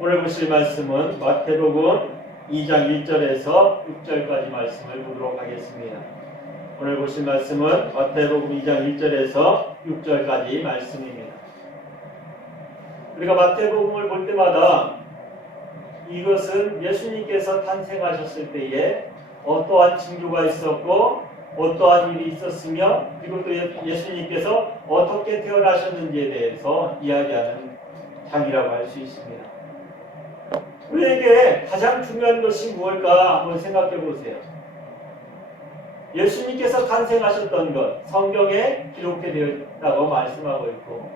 오늘 보실 말씀은 마태복음 2장 1절에서 6절까지 말씀을 보도록 하겠습니다. 오늘 보실 말씀은 마태복음 2장 1절에서 6절까지 말씀입니다. 우리가 마태복음을 볼 때마다 이것은 예수님께서 탄생하셨을 때에 어떠한 징조가 있었고 어떠한 일이 있었으며 그리고 또 예수님께서 어떻게 태어나셨는지에 대해서 이야기하는 장이라고 할 수 있습니다. 우리에게 가장 중요한 것이 무엇일까 한번 생각해 보세요. 예수님께서 탄생하셨던 것, 성경에 기록되어 있다고 말씀하고 있고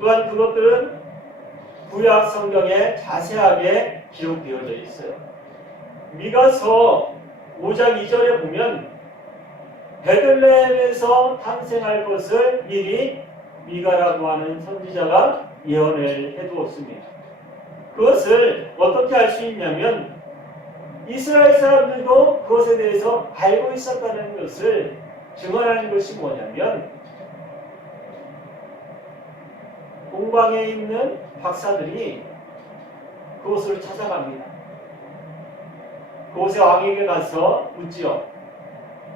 또한 그것들은 구약 성경에 자세하게 기록되어져 있어요. 미가서 5장 2절에 보면 베들레헴에서 탄생할 것을 미리 미가라고 하는 선지자가 예언을 해두었습니다. 그것을 어떻게 알 수 있냐면 이스라엘 사람들도 그것에 대해서 알고 있었다는 것을 증언하는 것이 뭐냐면 동방에 있는 박사들이 그곳을 찾아갑니다. 그곳의 왕에게 가서 묻지요.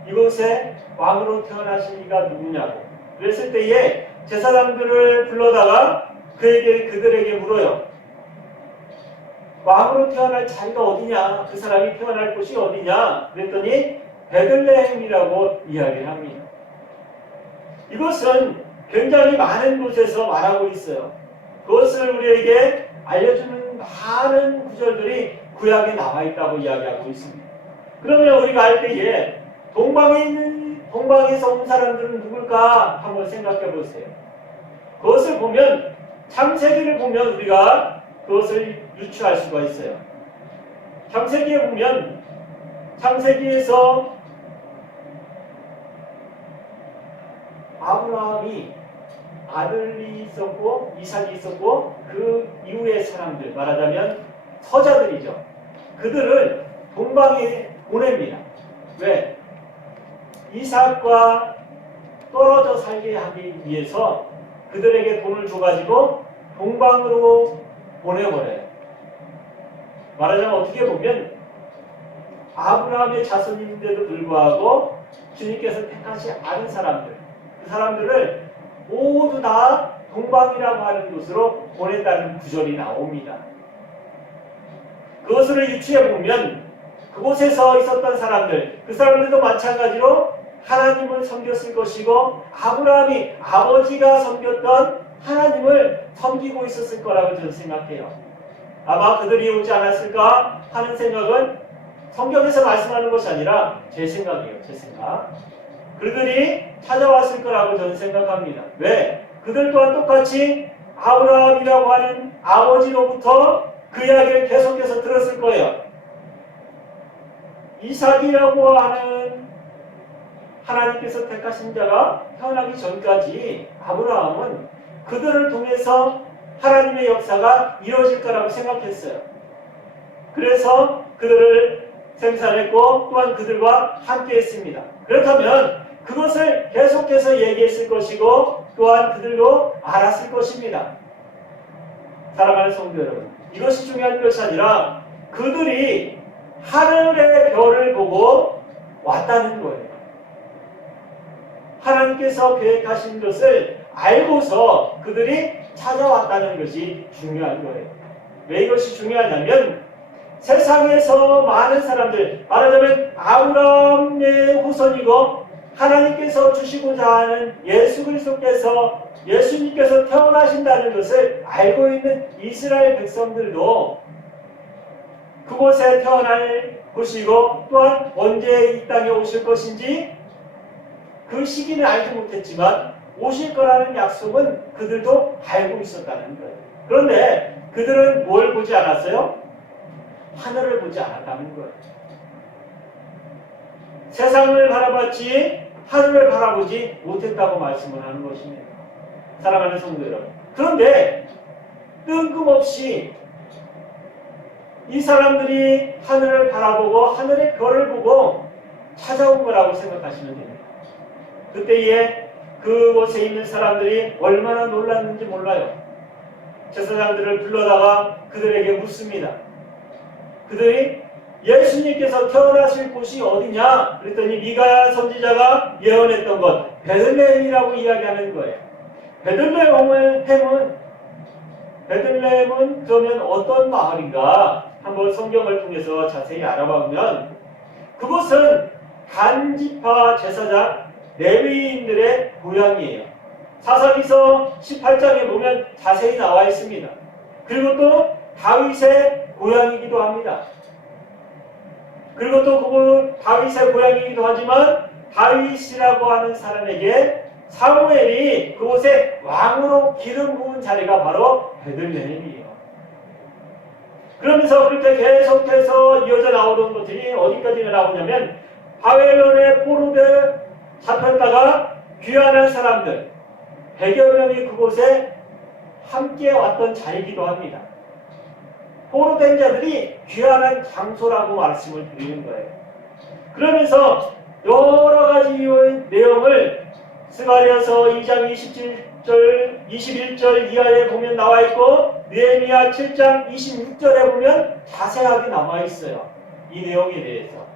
이곳에 왕으로 태어나신 이가 누구냐고. 그랬을 때에 제사장들을 불러다가 그들에게 물어요. 왕으로 태어날 자리가 어디냐? 그 사람이 태어날 곳이 어디냐? 그랬더니 베들레헴이라고 이야기를 합니다. 이것은 굉장히 많은 곳에서 말하고 있어요. 그것을 우리에게 알려주는 많은 구절들이 구약에 나와 있다고 이야기하고 있습니다. 그러면 우리가 알 때에 동방에서 온 사람들은 누굴까 한번 생각해 보세요. 그것을 보면 창세기를 보면 우리가 그것을 유추할 수가 있어요. 창세기에 보면 창세기에서 아브라함이 아들이 있었고 이삭이 있었고 그 이후의 사람들 말하자면 서자들이죠. 그들을 동방에 보냅니다. 왜? 이삭과 떨어져 살게 하기 위해서 그들에게 돈을 줘가지고 동방으로 보내버려요. 말하자면 어떻게 보면 아브라함의 자손인데도 불구하고 주님께서 택하지 않은 사람들, 그 사람들을 모두 다 동방이라고 하는 곳으로 보낸다는 구절이 나옵니다. 그것을 유추해 보면 그곳에서 있었던 사람들, 그 사람들도 마찬가지로 하나님을 섬겼을 것이고 아브라함이 아버지가 섬겼던 하나님을 섬기고 있었을 거라고 저는 생각해요. 아마 그들이 오지 않았을까 하는 생각은 성경에서 말씀하는 것이 아니라 제 생각이에요. 제 생각. 그들이 찾아왔을 거라고 저는 생각합니다. 왜? 그들 또한 똑같이 아브라함이라고 하는 아버지로부터 그 이야기를 계속해서 들었을 거예요. 이삭이라고 하는 하나님께서 택하신 자가 태어나기 전까지 아브라함은 그들을 통해서 하나님의 역사가 이루어질 거라고 생각했어요. 그래서 그들을 생산했고 또한 그들과 함께 했습니다. 그렇다면 그것을 계속해서 얘기했을 것이고 또한 그들도 알았을 것입니다. 사랑하는 성도 여러분, 이것이 중요한 것이 아니라 그들이 하늘의 별을 보고 왔다는 거예요. 하나님께서 계획하신 것을 알고서 그들이 찾아왔다는 것이 중요한 거예요. 왜 이것이 중요하냐면 세상에서 많은 사람들, 말하자면 아브라함의 후손이고 하나님께서 주시고자 하는 예수 그리스도께서 예수님께서 태어나신다는 것을 알고 있는 이스라엘 백성들도 그곳에 태어날 것이고 또한 언제 이 땅에 오실 것인지 그 시기는 알지 못했지만 오실 거라는 약속은 그들도 알고 있었다는 거예요. 그런데 그들은 뭘 보지 않았어요? 하늘을 보지 않았다는 거예요. 세상을 바라봤지 하늘을 바라보지 못했다고 말씀을 하는 것입니다. 사랑하는 성도 여러분. 그런데 뜬금없이 이 사람들이 하늘을 바라보고 하늘의 별을 보고 찾아온 거라고 생각하시면 됩니다. 그때에 그곳에 있는 사람들이 얼마나 놀랐는지 몰라요. 제사장들을 불러다가 그들에게 묻습니다. 그들이 예수님께서 태어나실 곳이 어디냐? 그랬더니 미가 선지자가 예언했던 것 베들레헴이라고 이야기하는 거예요. 베들레헴은 그러면 어떤 마을인가? 한번 성경을 통해서 자세히 알아보면 그곳은 간지파 제사장 레위인들의 고향이에요. 사사기서 18장에 보면 자세히 나와 있습니다. 그리고 또 다윗의 고향이기도 합니다. 그리고 또 그 다윗의 고향이기도 하지만 다윗이라고 하는 사람에게 사무엘이 그곳에 왕으로 기름 부은 자리가 바로 베들레헴이에요. 그러면서 그렇게 계속해서 이어져 나오던 것들이 어디까지나 나오냐면 바벨론의 포로돼 잡혔다가 귀환한 사람들 100여 명이 그곳에 함께 왔던 자리이기도 합니다. 포로된 자들이 귀환한 장소라고 말씀을 드리는 거예요. 그러면서 여러 가지 내용을 스가랴서 2장 21절 이하에 보면 나와 있고 느헤미야 7장 26절에 보면 자세하게 나와 있어요. 이 내용에 대해서.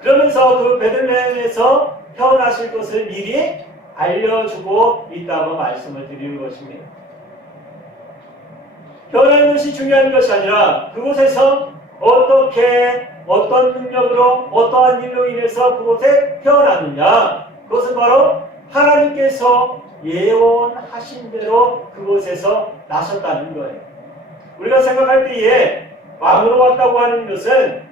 그러면서 그 베들레헴에서 태어나실 것을 미리 알려주고 있다고 말씀을 드리는 것입니다. 태어나는 것이 중요한 것이 아니라 그곳에서 어떻게 어떤 능력으로 어떠한 일로 인해서 그곳에 태어났느냐, 그것은 바로 하나님께서 예언하신 대로 그곳에서 나셨다는 거예요. 우리가 생각할 때에 왕으로 왔다고 하는 것은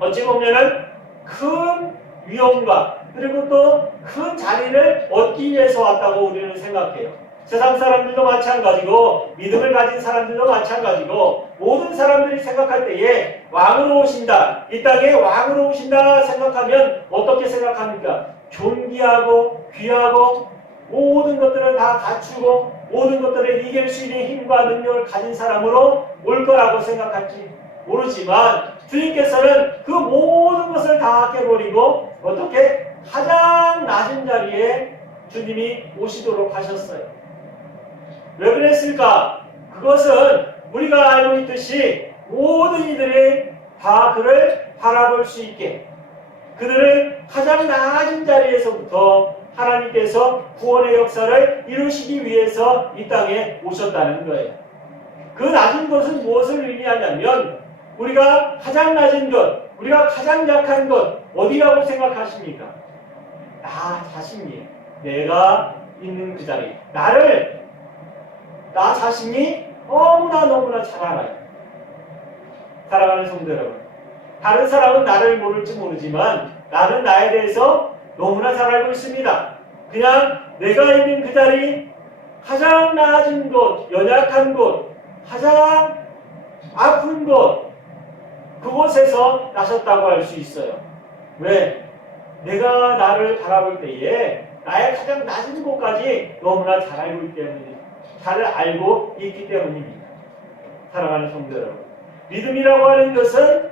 어찌 보면은 큰 위엄과 그리고 또 큰 자리를 얻기 위해서 왔다고 우리는 생각해요. 세상 사람들도 마찬가지고 믿음을 가진 사람들도 마찬가지고 모든 사람들이 생각할 때에 왕으로 오신다, 이 땅에 왕으로 오신다 생각하면 어떻게 생각합니까? 존귀하고 귀하고 모든 것들을 다 갖추고 모든 것들을 이길 수 있는 힘과 능력을 가진 사람으로 올 거라고 생각할지 모르지만 주님께서는 그 모든 것을 다 깨버리고 어떻게 가장 낮은 자리에 주님이 오시도록 하셨어요. 왜 그랬을까? 그것은 우리가 알고 있듯이 모든 이들이 다 그를 바라볼 수 있게 그들을 가장 낮은 자리에서부터 하나님께서 구원의 역사를 이루시기 위해서 이 땅에 오셨다는 거예요. 그 낮은 것은 무엇을 의미하냐면 우리가 가장 낮은 것, 우리가 가장 약한 것 어디라고 생각하십니까? 나 자신이, 내가 있는 그 자리, 나 자신이 너무나 잘 알아요. 사랑하는 성도 여러분, 다른 사람은 나를 모를지 모르지만 나는 나에 대해서 너무나 잘 알고 있습니다. 그냥 내가 있는 그 자리, 가장 낮은 곳, 연약한 곳, 가장 아픈 곳, 그곳에서 나셨다고 할 수 있어요. 왜? 내가 나를 바라볼 때에 나의 가장 낮은 곳까지 너무나 잘 알고 있기 때문입니다. 잘 알고 있기 때문입니다. 사랑하는 성도 여러분, 믿음이라고 하는 것은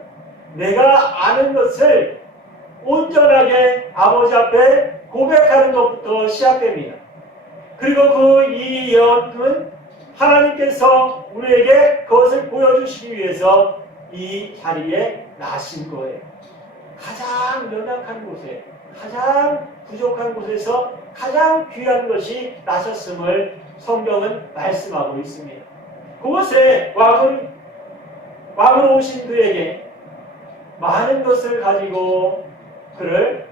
내가 아는 것을 온전하게 아버지 앞에 고백하는 것부터 시작됩니다. 그리고 이 예언은 하나님께서 우리에게 그것을 보여주시기 위해서 이 자리에 나신 거예요. 가장 연약한 곳에, 가장 부족한 곳에서 가장 귀한 것이 나셨음을 성경은 말씀하고 있습니다. 그곳에 왕으로 오신 그에게 많은 것을 가지고 그를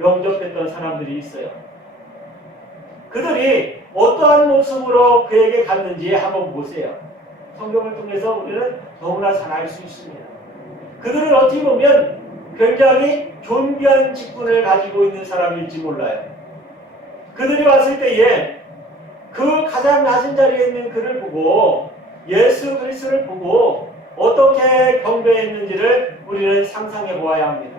영접했던 사람들이 있어요. 그들이 어떠한 모습으로 그에게 갔는지 한번 보세요. 성경을 통해서 우리는 너무나 잘 알 수 있습니다. 그들은 어떻게 보면 굉장히 존귀한 직분을 가지고 있는 사람일지 몰라요. 그들이 왔을 때에 그 가장 낮은 자리에 있는 그를 보고 예수 그리스도를 보고 어떻게 경배했는지를 우리는 상상해 보아야 합니다.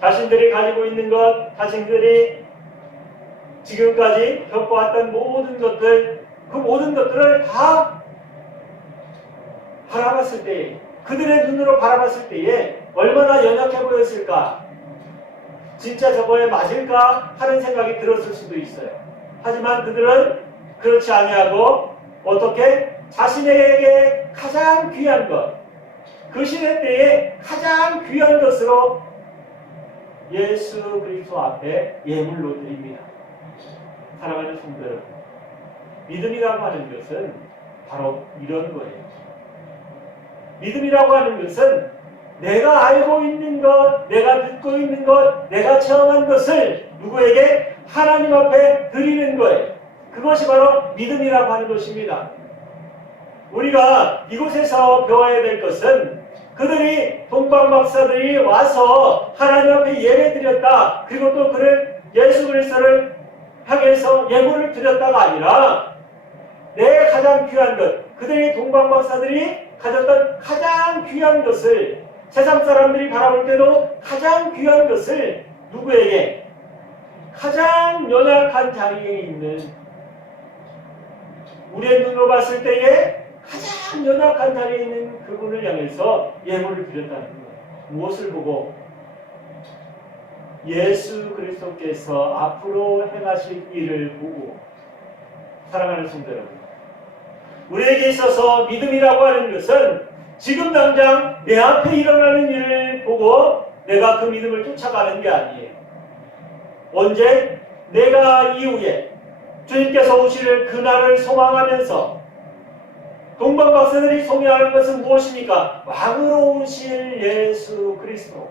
자신들이 가지고 있는 것, 자신들이 지금까지 겪어왔던 모든 것들, 그 모든 것들을 다 바라봤을 때, 그들의 눈으로 바라봤을 때에 얼마나 연약해 보였을까? 진짜 저거에 맞을까? 하는 생각이 들었을 수도 있어요. 하지만 그들은 그렇지 아니하고 어떻게? 자신에게 가장 귀한 것, 그 시대 때에 가장 귀한 것으로 예수 그리스도 앞에 예물로 드립니다. 사랑하는 성도 여러분, 믿음이라고 하는 것은 바로 이런 거예요. 믿음이라고 하는 것은 내가 알고 있는 것, 내가 듣고 있는 것, 내가 체험한 것을 누구에게? 하나님 앞에 드리는 거예요. 그것이 바로 믿음이라고 하는 것입니다. 우리가 이곳에서 배워야 될 것은 그들이 동방박사들이 와서 하나님 앞에 예배드렸다. 그리고 또 그를 예수 그리스도를 향해서 예물을 드렸다가 아니라 내 가장 귀한 것, 그들이 동방박사들이 가졌던 가장 귀한 것을 세상 사람들이 바라볼 때도 가장 귀한 것을 누구에게? 가장 연약한 자리에 있는 우리의 눈으로 봤을 때에 가장 연약한 자리에 있는 그분을 향해서 예물을 드렸다는 거예요. 무엇을 보고? 예수 그리스도께서 앞으로 행하실 일을 보고. 사랑하는 성도 여러분, 우리에게 있어서 믿음이라고 하는 것은 지금 당장 내 앞에 일어나는 일을 보고 내가 그 믿음을 쫓아가는 게 아니에요. 언제? 내가 이후에 주님께서 오실 그날을 소망하면서 동방박사들이 소명하는 것은 무엇입니까? 왕으로 오실 예수 그리스도.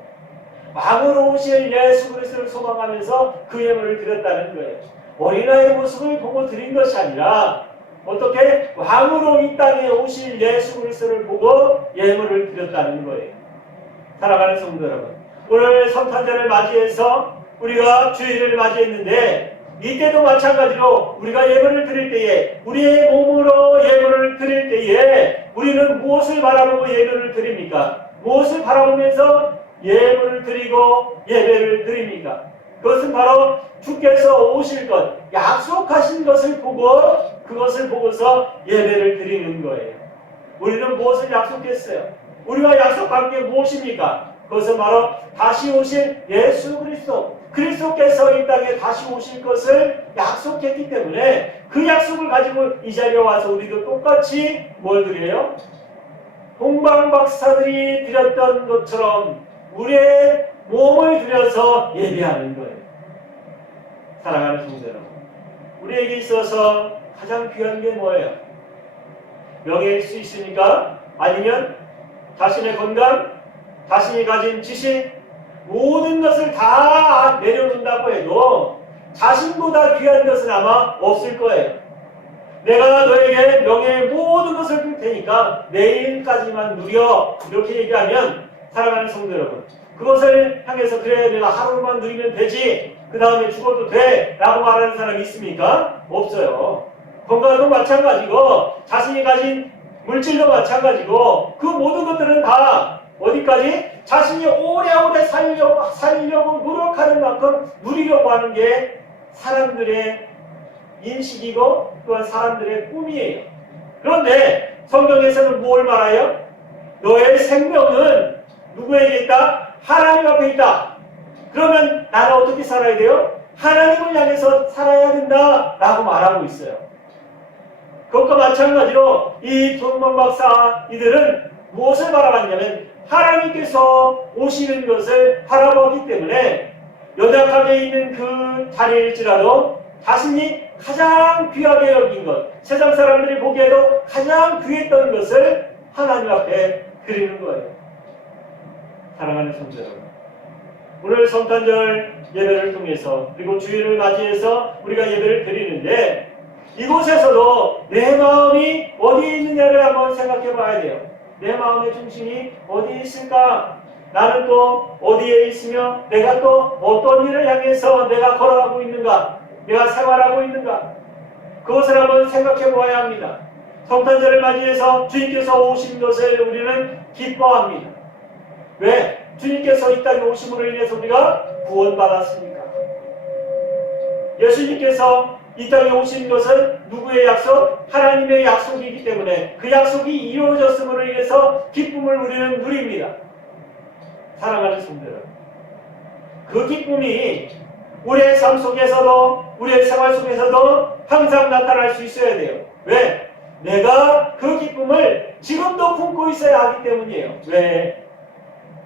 왕으로 오실 예수 그리스도를 소망하면서 그 예물을 드렸다는 거예요. 어린아이의 모습을 보고 드린 것이 아니라 어떻게? 왕으로 이 땅에 오실 예수 그리스도를 보고 예물을 드렸다는 거예요. 사랑하는 성도 여러분, 오늘 성탄절을 맞이해서 우리가 주일을 맞이했는데 이때도 마찬가지로 우리가 예물을 드릴 때에 우리의 몸으로 예물을 드릴 때에 우리는 무엇을 바라보고 예물을 드립니까? 무엇을 바라보면서 예물을 드리고 예배를 드립니까? 그것은 바로 주께서 오실 것, 약속하신 것을 보고 그것을 보고서 예배를 드리는 거예요. 우리는 무엇을 약속했어요? 우리가 약속한 게 무엇입니까? 그것은 바로 다시 오실 예수 그리스도. 그리스도께서 이 땅에 다시 오실 것을 약속했기 때문에 그 약속을 가지고 이 자리에 와서 우리도 똑같이 뭘 드려요? 동방박사들이 드렸던 것처럼 우리의 몸을 들여서 예배하는 거예요. 사랑하는 성도 여러분, 우리에게 있어서 가장 귀한 게 뭐예요? 명예일 수 있습니까? 아니면 자신의 건강, 자신이 가진 지식, 모든 것을 다 내려놓는다고 해도 자신보다 귀한 것은 아마 없을 거예요. 내가 너에게 명예의 모든 것을 줄 테니까 내일까지만 누려. 이렇게 얘기하면 사랑하는 성도 여러분, 그것을 향해서 그래 내가 하루만 누리면 되지, 그 다음에 죽어도 돼 라고 말하는 사람이 있습니까? 없어요. 건강도 마찬가지고 자신이 가진 물질도 마찬가지고 그 모든 것들은 다 어디까지? 자신이 오래오래 살려고 노력하는 만큼 누리려고 하는 게 사람들의 인식이고 또한 사람들의 꿈이에요. 그런데 성경에서는 뭘 말해요? 너의 생명은 누구에게 있다? 하나님 앞에 있다. 그러면 나는 어떻게 살아야 돼요? 하나님을 향해서 살아야 된다 라고 말하고 있어요. 그것과 마찬가지로 이 동방박사 이들은 무엇을 바라봤냐면 하나님께서 오시는 것을 바라보기 때문에 연약하게 있는 그 자리일지라도 자신이 가장 귀하게 여긴 것, 세상 사람들이 보기에도 가장 귀했던 것을 하나님 앞에 드리는 거예요. 사랑하는 성도 여러분, 오늘 성탄절 예배를 통해서 그리고 주일을 맞이해서 우리가 예배를 드리는데 이곳에서도 내 마음이 어디에 있느냐를 한번 생각해 봐야 돼요. 내 마음의 중심이 어디에 있을까? 나는 또 어디에 있으며 내가 또 어떤 일을 향해서 내가 걸어가고 있는가? 내가 생활하고 있는가? 그것을 한번 생각해 보아야 합니다. 성탄절을 맞이해서 주님께서 오신 것을 우리는 기뻐합니다. 왜? 주님께서 이 땅에 오심으로 인해서 우리가 구원받았습니까? 예수님께서 이 땅에 오신 것은 누구의 약속? 하나님의 약속이기 때문에 그 약속이 이루어졌음으로 인해서 기쁨을 우리는 누립니다. 사랑하는 성도 여러분, 그 기쁨이 우리의 삶 속에서도 우리의 생활 속에서도 항상 나타날 수 있어야 돼요. 왜? 내 내가 그 기쁨을 지금도 품고 있어야 하기 때문이에요. 왜?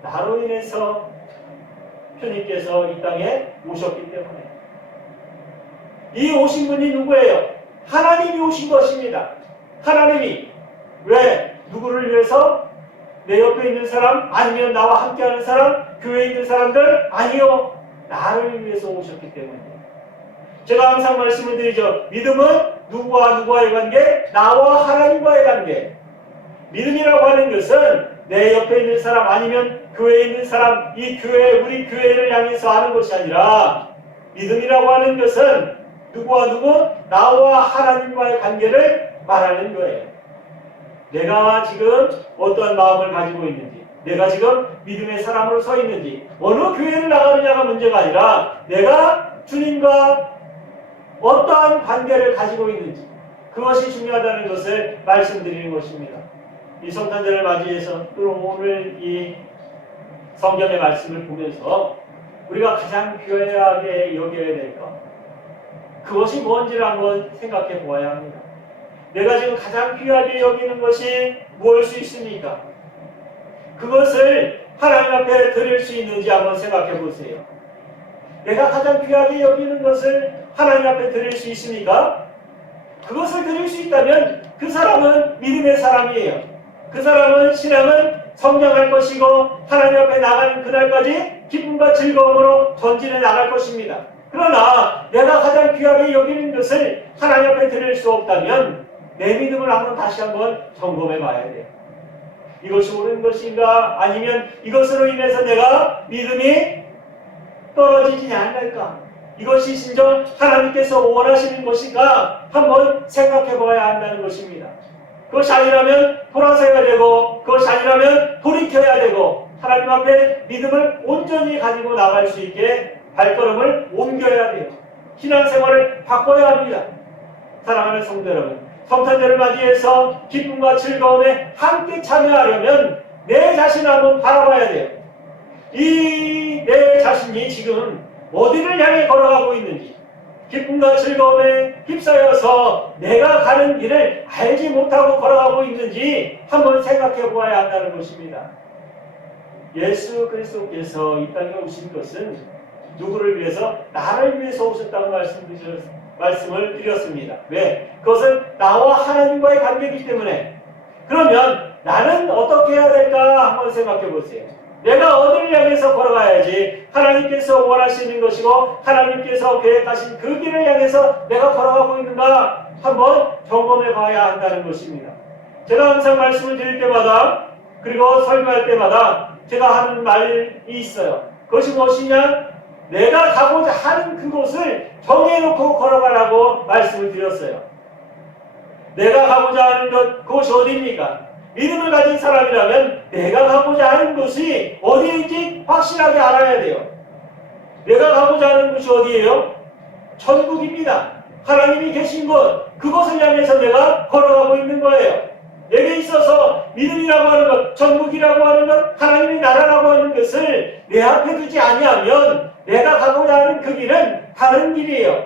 나로 인해서 주님께서 이 땅에 오셨기 때문에. 이 오신 분이 누구예요? 하나님이 오신 것입니다. 하나님이. 왜? 누구를 위해서? 내 옆에 있는 사람? 아니면 나와 함께하는 사람? 교회에 있는 사람들? 아니요. 나를 위해서 오셨기 때문이에요. 제가 항상 말씀을 드리죠. 믿음은 누구와 누구와의 관계? 나와 하나님과의 관계. 믿음이라고 하는 것은 내 옆에 있는 사람 아니면 교회에 있는 사람, 이 교회, 우리 교회를 향해서 하는 것이 아니라 믿음이라고 하는 것은 누구와 누구? 나와 하나님과의 관계를 말하는 거예요. 내가 지금 어떠한 마음을 가지고 있는지, 내가 지금 믿음의 사람으로 서 있는지, 어느 교회를 나가느냐가 문제가 아니라 내가 주님과 어떠한 관계를 가지고 있는지, 그것이 중요하다는 것을 말씀드리는 것입니다. 이 성탄절을 맞이해서 또 오늘 이 성경의 말씀을 보면서 우리가 가장 귀하게 여겨야 될 것, 그것이 뭔지를 한번 생각해 보아야 합니다. 내가 지금 가장 귀하게 여기는 것이 무엇일 수 있습니까? 그것을 하나님 앞에 드릴 수 있는지 한번 생각해 보세요. 내가 가장 귀하게 여기는 것을 하나님 앞에 드릴 수 있습니까? 그것을 드릴 수 있다면 그 사람은 믿음의 사람이에요. 그 사람은 신앙은 성장할 것이고 하나님 앞에 나가는 그날까지 기쁨과 즐거움으로 전진해 나갈 것입니다. 그러나 내가 가장 귀하게 여기는 것을 하나님 앞에 드릴 수 없다면 내 믿음을 다시 한번 점검해 봐야 돼요. 이것이 옳은 것인가? 아니면 이것으로 인해서 내가 믿음이 떨어지지 않을까? 이것이 진정 하나님께서 원하시는 것인가? 한번 생각해 봐야 한다는 것입니다. 그것이 아니라면 돌아서야 되고, 그것이 아니라면 돌이켜야 되고, 하나님 앞에 믿음을 온전히 가지고 나갈 수 있게 발걸음을 옮겨야 돼요. 신앙생활을 바꿔야 합니다. 사랑하는 성도 여러분, 성탄절을 맞이해서 기쁨과 즐거움에 함께 참여하려면 내 자신을 한번 바라봐야 돼요. 이 내 자신이 지금 어디를 향해 걸어가고 있는지, 기쁨과 즐거움에 휩싸여서 내가 가는 길을 알지 못하고 걸어가고 있는지 한번 생각해 보아야 한다는 것입니다. 예수 그리스도께서 이 땅에 오신 것은 누구를 위해서? 나를 위해서 오셨다고 말씀을 드렸습니다. 왜? 그것은 나와 하나님과의 관계이기 때문에. 그러면 나는 어떻게 해야 될까 한번 생각해 보세요. 내가 어디를 향해서 걸어가야지 하나님께서 원하시는 것이고 하나님께서 계획하신 그 길을 향해서 내가 걸어가고 있는가 한번 점검해 봐야 한다는 것입니다. 제가 항상 말씀을 드릴 때마다 그리고 설교할 때마다 제가 하는 말이 있어요. 그것이 무엇이냐? 내가 가고자 하는 그곳을 정해놓고 걸어가라고 말씀을 드렸어요. 내가 가고자 하는 것, 그것이 어디입니까? 믿음을 가진 사람이라면 내가 가고자 하는 곳이 어디인지 확실하게 알아야 돼요. 내가 가고자 하는 곳이 어디예요? 천국입니다. 하나님이 계신 곳, 그것을 향해서 내가 걸어가고 있는 거예요. 내게 있어서 믿음이라고 하는 것, 천국이라고 하는 것, 하나님의 나라라고 하는 것을 내 앞에 두지 아니하면 내가 가고자 하는 그 길은 다른 길이에요.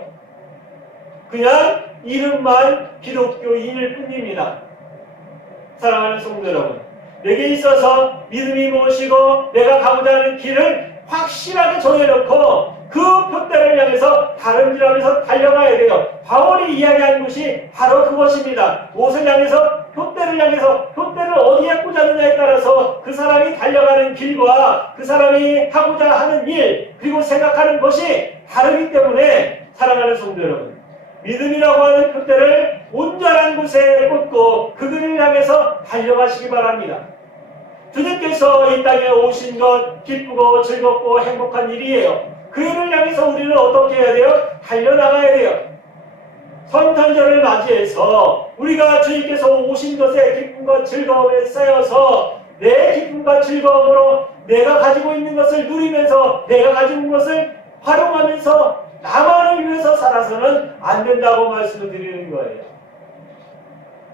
그냥 이름만 기독교인일 뿐입니다. 사랑하는 성도 여러분, 내게 있어서 믿음이 무엇이고 내가 가고자 하는 길을 확실하게 정해놓고 그 표대를 향해서 다른 길 하면서 달려가야 돼요. 바울이 이야기한 것이 바로 그것입니다. 무엇을 향해서? 표대를 향해서. 표대를 어디에 꽂았느냐에 따라서 그 사람이 달려가는 길과 그 사람이 하고자 하는 일 그리고 생각하는 것이 다르기 때문에 사랑하는 성도 여러분, 믿음이라고 하는 표대를 온전한 곳에 꽂고 그 길을 향해서 달려가시기 바랍니다. 주님께서 이 땅에 오신 것 기쁘고 즐겁고 행복한 일이에요. 그 일을 향해서 우리는 어떻게 해야 돼요? 달려나가야 돼요. 성탄절을 맞이해서 우리가 주님께서 오신 것에 기쁨과 즐거움에 쌓여서 내 기쁨과 즐거움으로 내가 가지고 있는 것을 누리면서 내가 가지고 있는 것을 활용하면서 나만을 위해서 살아서는 안 된다고 말씀을 드리는 거예요.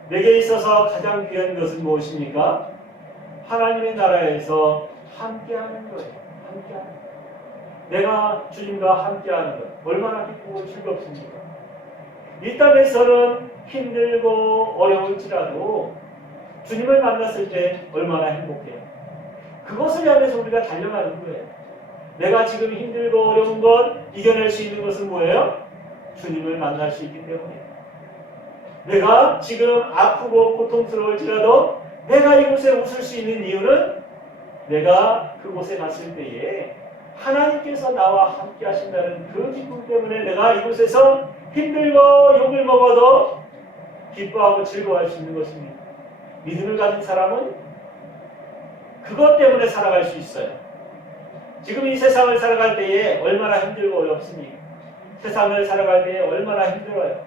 내게 있어서 가장 귀한 것은 무엇입니까? 하나님의 나라에서 함께하는 거예요. 함께하는 거예요. 내가 주님과 함께하는 것 얼마나 기쁘고 즐겁습니까? 이 땅에서는 힘들고 어려울지라도 주님을 만났을 때 얼마나 행복해요. 그것을 향해서 우리가 달려가는 거예요. 내가 지금 힘들고 어려운 것 이겨낼 수 있는 것은 뭐예요? 주님을 만날 수 있기 때문에. 내가 지금 아프고 고통스러울지라도 내가 이곳에 웃을 수 있는 이유는 내가 그곳에 갔을 때에 하나님께서 나와 함께 하신다는 그 기쁨 때문에 내가 이곳에서 힘들고 욕을 먹어도 기뻐하고 즐거워할 수 있는 것입니다. 믿음을 가진 사람은 그것 때문에 살아갈 수 있어요. 지금 이 세상을 살아갈 때에 얼마나 힘들고 어렵습니까? 세상을 살아갈 때에 얼마나 힘들어요.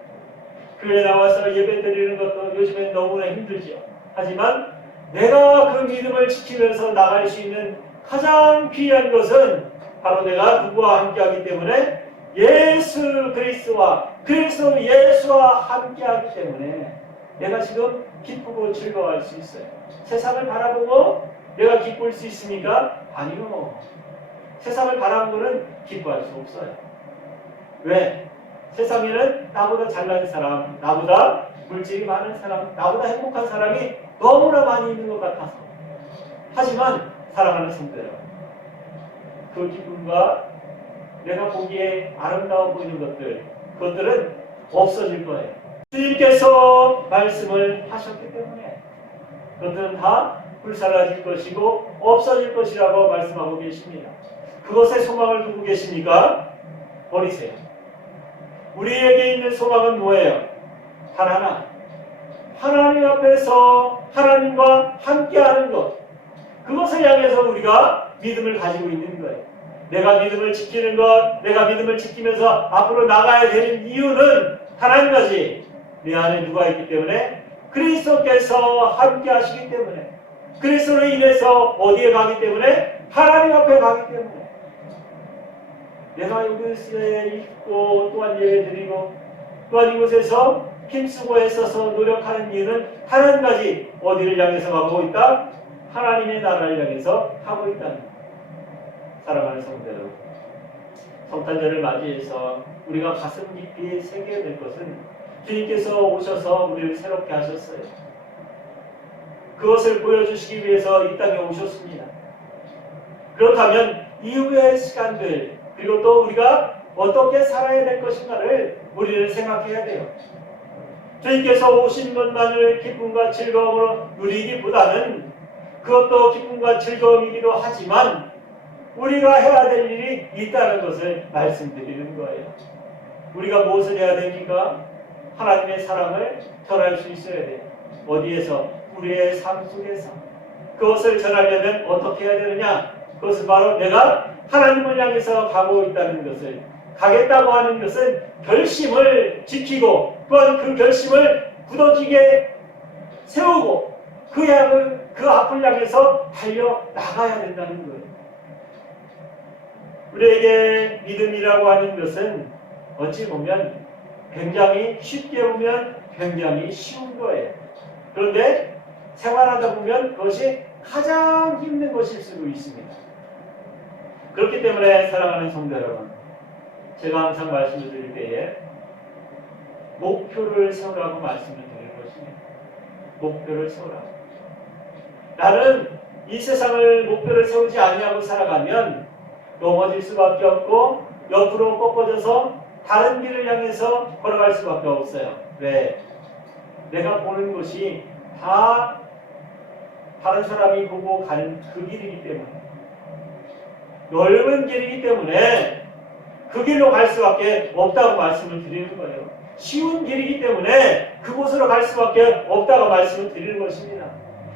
교회에 나와서 예배 드리는 것도 요즘엔 너무나 힘들죠. 하지만 내가 그 믿음을 지키면서 나갈 수 있는 가장 귀한 것은 바로 내가 누구와 함께하기 때문에 예수 그리스도와 그리스도 예수와 함께하기 때문에 내가 지금 기쁘고 즐거워할 수 있어요. 세상을 바라보고 내가 기쁠 수 있습니까? 아니요. 세상을 바라보고는 기뻐할 수 없어요. 왜? 세상에는 나보다 잘난 사람, 나보다 물질이 많은 사람, 나보다 행복한 사람이 너무나 많이 있는 것 같아서. 하지만 사랑하는 성도 여러분, 그 기쁨과 내가 보기에 아름다워 보이는 것들, 그것들은 없어질 거예요. 주님께서 말씀을 하셨기 때문에 그것들은 다 불사라질 것이고 없어질 것이라고 말씀하고 계십니다. 그것에 소망을 두고 계십니까? 버리세요. 우리에게 있는 소망은 뭐예요? 단 하나. 하나님 앞에서 하나님과 함께하는 것. 그것을 향해서 우리가 믿음을 가지고 있는 거예요. 내가 믿음을 지키는 것, 내가 믿음을 지키면서 앞으로 나가야 되는 이유는 단 한 가지. 내 안에 누가 있기 때문에? 그리스도께서 함께 하시기 때문에. 그리스도로 인해서 어디에 가기 때문에? 하나님 앞에 가기 때문에. 내가 이곳에 있고 또한 예배드리고 또한 이곳에서 힘쓰고 애써서 노력하는 이유는 단 한 가지. 어디를 향해서 가고 있다? 하나님의 나라를 향해서 가고 있다는 것. 사랑하는 성도 여러분, 성탄절을 맞이해서 우리가 가슴 깊이 새겨야 될 것은 주님께서 오셔서 우리를 새롭게 하셨어요. 그것을 보여주시기 위해서 이 땅에 오셨습니다. 그렇다면 이후의 시간들 그리고 또 우리가 어떻게 살아야 될 것인가를 우리는 생각해야 돼요. 주님께서 오신 것만을 기쁨과 즐거움으로 누리기보다는 그것도 기쁨과 즐거움이기도 하지만 우리가 해야 될 일이 있다는 것을 말씀드리는 거예요. 우리가 무엇을 해야 됩니까? 하나님의 사랑을 전할 수 있어야 돼요. 어디에서? 우리의 삶 속에서. 그것을 전하려면 어떻게 해야 되느냐? 그것은 바로 내가 하나님을 향해서 가고 있다는 것을, 가겠다고 하는 것은 결심을 지키고 또한 그 결심을 굳어지게 세우고 그 앞을 향해서 달려나가야 된다는 거예요. 우리에게 믿음이라고 하는 것은 어찌 보면 굉장히 쉽게 보면 굉장히 쉬운 거예요. 그런데 생활하다 보면 그것이 가장 힘든 것일 수도 있습니다. 그렇기 때문에 사랑하는 성도 여러분, 제가 항상 말씀을 드릴 때에 목표를 세우라고 말씀을 드리는 것입니다. 목표를 세우라고. 나는 이 세상을 목표를 세우지 아니하고 살아가면 넘어질 수밖에 없고 옆으로 꺾어져서 다른 길을 향해서 걸어갈 수밖에 없어요. 왜? 내가 보는 것이 다 다른 사람이 보고 가는 그 길이기 때문에, 넓은 길이기 때문에 그 길로 갈 수밖에 없다고 말씀을 드리는 거예요. 쉬운 길이기 때문에 그곳으로 갈 수밖에 없다고 말씀을 드리는 것입니다.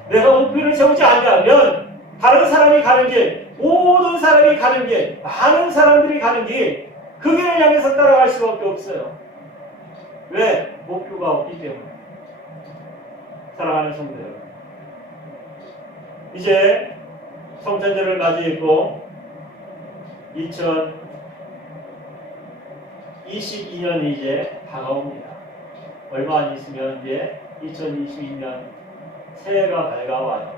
내가 목표를 세우지 않으면 다른 사람이 가는 길, 모든 사람이 가는 길, 많은 사람들이 가는 길, 그 길을 향해서 따라갈 수밖에 없어요. 왜? 목표가 없기 때문에. 사랑하는 성도 여러분, 이제 성탄절을 맞이했고 2022년이 이제 다가옵니다. 얼마 안 있으면 이제 2022년 새해가 밝아와요.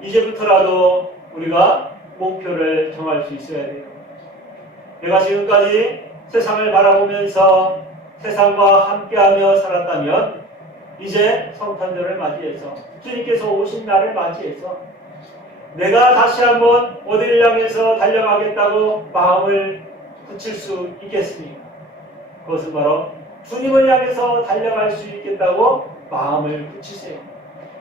이제부터라도 우리가 목표를 정할 수 있어야 돼요. 내가 지금까지 세상을 바라보면서 세상과 함께하며 살았다면 이제 성탄절을 맞이해서 주님께서 오신 날을 맞이해서 내가 다시 한번 어디를 향해서 달려가겠다고 마음을 굳힐 수 있겠습니까? 그것은 바로 주님을 향해서 달려갈 수 있겠다고 마음을 굳히세요.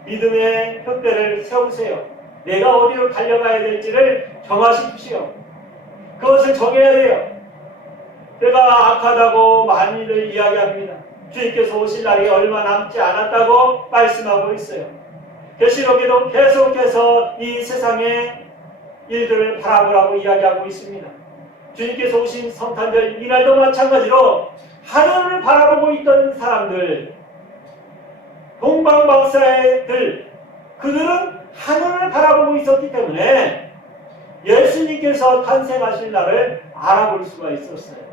믿음의 푯대를 세우세요. 내가 어디로 달려가야 될지를 정하십시오. 그것을 정해야 돼요. 내가 악하다고 많이들 이야기합니다. 주님께서 오실 날이 얼마 남지 않았다고 말씀하고 있어요. 계시록에도 계속해서 이 세상의 일들을 바라보라고 이야기하고 있습니다. 주님께서 오신 성탄절 이날도 마찬가지로 하늘을 바라보고 있던 사람들, 동방박사들, 그들은 하늘을 바라보고 있었기 때문에 예수님께서 탄생하실 날을 알아볼 수가 있었어요.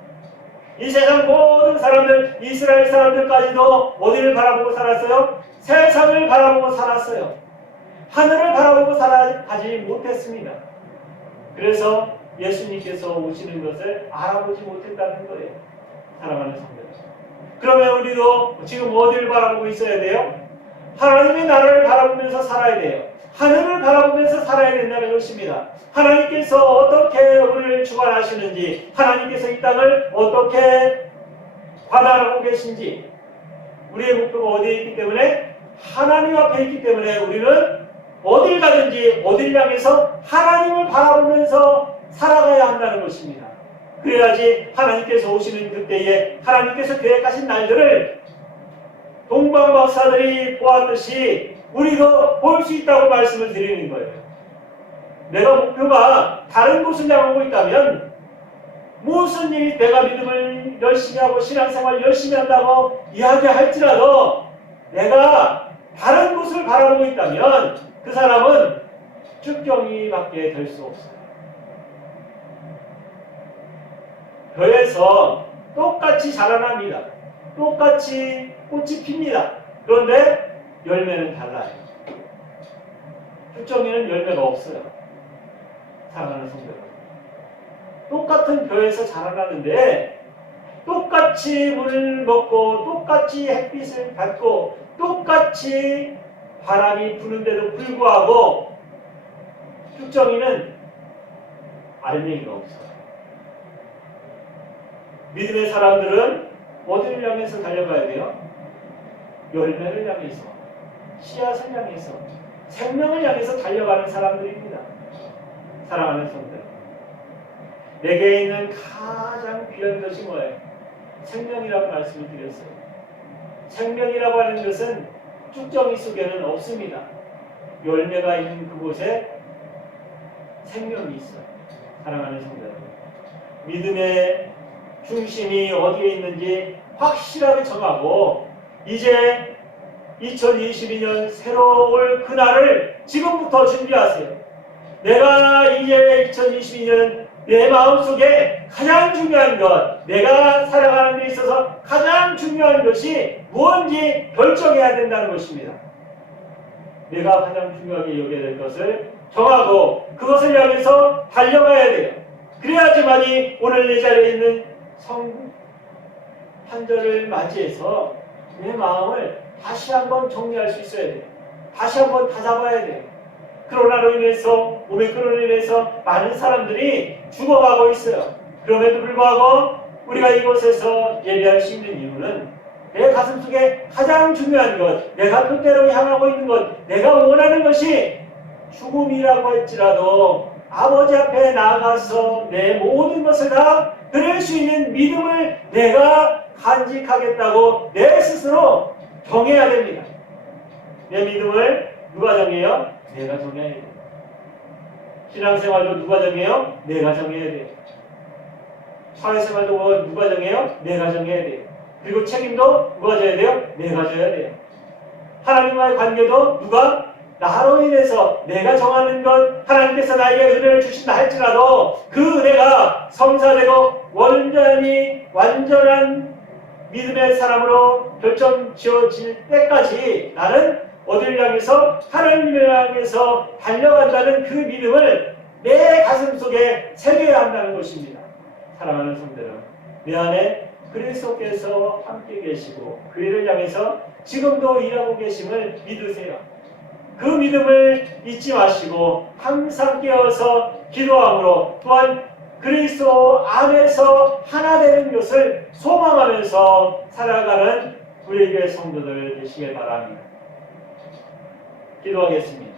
이 세상 모든 사람들, 이스라엘 사람들까지도 어디를 바라보고 살았어요? 세상을 바라보고 살았어요. 하늘을 바라보고 살아가지 못했습니다. 그래서 예수님께서 오시는 것을 알아보지 못했다는 거예요. 사랑하는 성도들. 그러면 우리도 지금 어디를 바라보고 있어야 돼요? 하나님의 나라를 바라보면서 살아야 돼요. 하늘을 바라보면서 살아야 된다는 것입니다. 하나님께서 어떻게 우리를 주관하시는지, 하나님께서 이 땅을 어떻게 관할하고 계신지, 우리의 목표가 어디에 있기 때문에, 하나님 앞에 있기 때문에 우리는 어딜 가든지 어딜 향해서 하나님을 바라보면서 살아가야 한다는 것입니다. 그래야지 하나님께서 오시는 그때에 하나님께서 계획하신 날들을 동방박사들이 보았듯이 우리도 볼 수 있다고 말씀을 드리는 거예요. 내가 목표가 다른 곳을 향하고 있다면 무슨 일이 내가 믿음을 열심히 하고 신앙생활 열심히 한다고 이야기할지라도 내가 다른 곳을 바라보고 있다면 그 사람은 쭉경이밖에 될 수 없어요. 벼에서 똑같이 자라납니다. 똑같이 꽃이 핍니다. 그런데 열매는 달라요. 쭉정이는 열매가 없어요. 사랑하는 성도 여러분. 똑같은 벼에서 자라나는데 똑같이 물을 먹고 똑같이 햇빛을 받고 똑같이 바람이 부는데도 불구하고 쭉정이는 알맹이가 없어요. 믿음의 사람들은 어디를 향해서 달려가야 돼요? 열매를 향해서, 씨앗을 향해서, 생명을 향해서 달려가는 사람들입니다. 사랑하는 성도들, 내게 있는 가장 귀한 것이 뭐예요? 생명이라고 말씀을 드렸어요. 생명이라고 하는 것은 쭉정이 속에는 없습니다. 열매가 있는 그곳에 생명이 있어요. 사랑하는 성도들, 믿음의 중심이 어디에 있는지 확실하게 정하고 이제 2022년 새로 올 그날을 지금부터 준비하세요. 내가 이제 2022년 내 마음속에 가장 중요한 것, 내가 살아가는 데 있어서 가장 중요한 것이 무엇인지 결정해야 된다는 것입니다. 내가 가장 중요하게 여겨야 될 것을 정하고 그것을 향해서 달려가야 돼요. 그래야지만이 오늘 이 자리에 있는 성탄절을 맞이해서 내 마음을 다시 한번 정리할 수 있어야 돼요. 다시 한번 다잡아야 돼요. 코로나로 인해서, 오미크론으로 인해서 많은 사람들이 죽어가고 있어요. 그럼에도 불구하고 우리가 이곳에서 예배할 수 있는 이유는 내 가슴속에 가장 중요한 것, 내가 그때로 향하고 있는 것, 내가 원하는 것이 죽음이라고 할지라도 아버지 앞에 나아가서 내 모든 것을 다 드릴 수 있는 믿음을 내가 간직하겠다고 내 스스로 정해야 됩니다. 내 믿음을 누가 정해요? 내가 정해야 돼요. 신앙생활도 누가 정해요? 내가 정해야 돼요. 사회생활도 누가 정해요? 내가 정해야 돼요. 그리고 책임도 누가 져야 돼요? 내가 져야 돼요. 하나님과의 관계도 누가? 나로 인해서 내가 정하는 것, 하나님께서 나에게 은혜를 주신다 할지라도 그 은혜가 성사되고 완전한 믿음의 사람으로 결정 지어질 때까지 나는 어디를 향해서 하나님을 향해서 달려간다는 그 믿음을 내 가슴 속에 새겨야 한다는 것입니다. 사랑하는 성도 여러분, 내 안에 그리스도께서 함께 계시고 그 일을 향해서 지금도 일하고 계심을 믿으세요. 그 믿음을 잊지 마시고 항상 깨어서 기도함으로 또한 그리스도 안에서 하나 되는 것을 소망하면서 살아가는 우리 교회 성도들 되시길 바랍니다. 기도하겠습니다.